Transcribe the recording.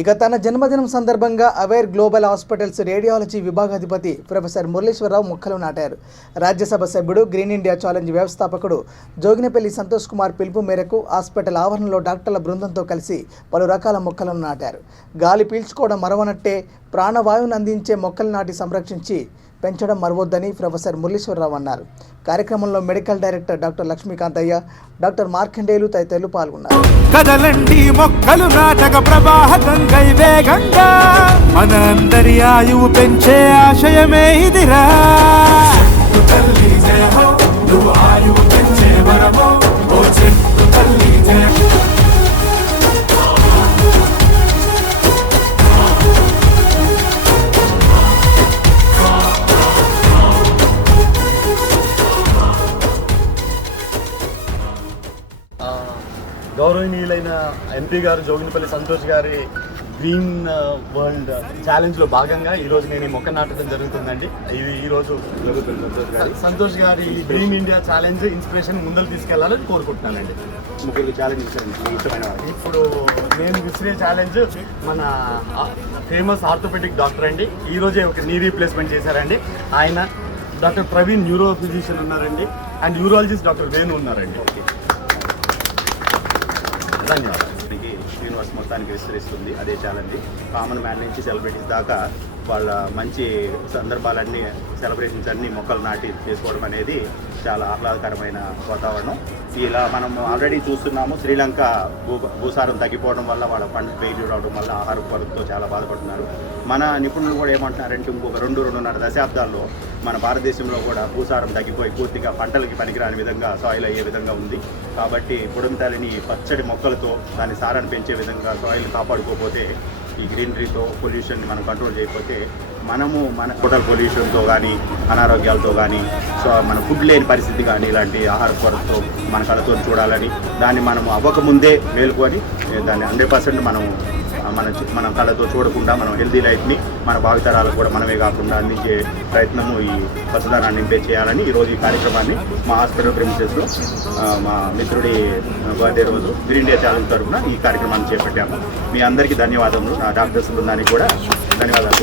ఇక తన జన్మదినం సందర్భంగా అవేర్ గ్లోబల్ హాస్పిటల్స్ రేడియాలజీ విభాగాధిపతి ప్రొఫెసర్ మురళీశ్వరరావు మొక్కలు నాటారు. రాజ్యసభ సభ్యుడు గ్రీన్ ఇండియా ఛాలెంజ్ వ్యవస్థాపకుడు జోగినపల్లి సంతోష్ కుమార్ పిలుపు మేరకు హాస్పిటల్ ఆవరణలో డాక్టర్ల బృందంతో కలిసి పలు రకాల మొక్కలను నాటారు. గాలి పీల్చుకోవడం మరవనట్టే ప్రాణవాయువును అందించే మొక్కలు నాటి సంరక్షించి పెంచడం మరవొద్దని ప్రొఫెసర్ మురళీశ్వరరావు అన్నారు. కార్యక్రమంలో medical director doctor Lakshmikanthaiah doctor Markandeyulu తదితరులు పాల్గొన్నారు. కదలండి మొక్కలు నాటక ప్రవాహ గంగై వేగంగా మన అందరి ఆయువు పెంచే ఆశయమే ఇదిరా. గౌరవనీయులైన ఎంపీ గారు జోగినపల్లి సంతోష్ గారి గ్రీన్ వరల్డ్ ఛాలెంజ్లో భాగంగా ఈరోజు నేను ఈ మొక్క నాటడం జరుగుతుందండి. ఇది ఈరోజు సంతోష్ గారి. సంతోష్ గారి ఈ గ్రీన్ ఇండియా ఛాలెంజ్ ఇన్స్పిరేషన్ ముందలు తీసుకెళ్ళాలని కోరుకుంటున్నానండి. ముగ్గురు ఛాలెంజ్ ఇప్పుడు నేను విసిరే ఛాలెంజ్ మన ఫేమస్ ఆర్థోపెడిక్ డాక్టర్ అండి. ఈ రోజే ఒక నీ రీప్లేస్మెంట్ చేశారండి. ఆయన డాక్టర్ ప్రవీణ్ న్యూరో ఫిజిషియన్ ఉన్నారండి. అండ్ యూరాలజిస్ట్ డాక్టర్ వేణు ఉన్నారండి. ధన్యవాదాలు మొత్తానికి విస్తరిస్తుంది. అదే ఛాలెంజ్ కామన్ మ్యాన్ నుంచి సెలబ్రిటీస్ దాకా వాళ్ళ మంచి సందర్భాలన్నీ సెలబ్రేషన్స్ అన్ని మొక్కలు నాటి చేసుకోవడం అనేది చాలా ఆహ్లాదకరమైన వాతావరణం. ఇలా మనం ఆల్రెడీ చూస్తున్నాము శ్రీలంక భూ భూసారం తగ్గిపోవడం వల్ల వాళ్ళ పంట పేజీ రావడం వల్ల ఆహార కొరతతో చాలా బాధపడుతున్నారు. మన నిపుణులు కూడా ఏమంటున్నారంటే ఇంకొక రెండు రెండున్నర దశాబ్దాల్లో మన భారతదేశంలో కూడా భూసారం తగ్గిపోయి పూర్తిగా పంటలకి పనికిరాని విధంగా సాయిల్ అయ్యే విధంగా ఉంది. కాబట్టి పొడుంతలిని పచ్చడి మొక్కలతో దాని సారాన్ని పెంచే విధంగా సాయిల్ని కాపాడుకోకపోతే ఈ గ్రీనరీతో పొల్యూషన్ని మనం కంట్రోల్ చేయకపోతే మనము మన టోటల్ పొల్యూషన్తో కానీ అనారోగ్యాలతో కానీ సో మన ఫుడ్ లేని పరిస్థితి కానీ ఇలాంటి ఆహార కొరతతో మన కళతో చూడాలని దాన్ని మనం అవ్వకముందే మేలుకొని దాన్ని హండ్రెడ్ పర్సెంట్ మనం మన మనం కళ్ళతో చూడకుండా మనం హెల్తీ లైఫ్ని మన భావితరాలకు కూడా మనమే కాకుండా అందించే ప్రయత్నము ఈ పచ్చదనాన్ని నింపే చేయాలని ఈరోజు ఈ కార్యక్రమాన్ని మా హాస్పిటల్ ప్రిమిసెస్లో మా మిత్రుడి బర్త్డే రోజు గ్రీన్ ఇండియా ఛాలెంజ్ తరఫున ఈ కార్యక్రమాన్ని చేపట్టాము. మీ అందరికీ ధన్యవాదములు. నా డాక్టర్స్ బృందానికి కూడా ధన్యవాదాలు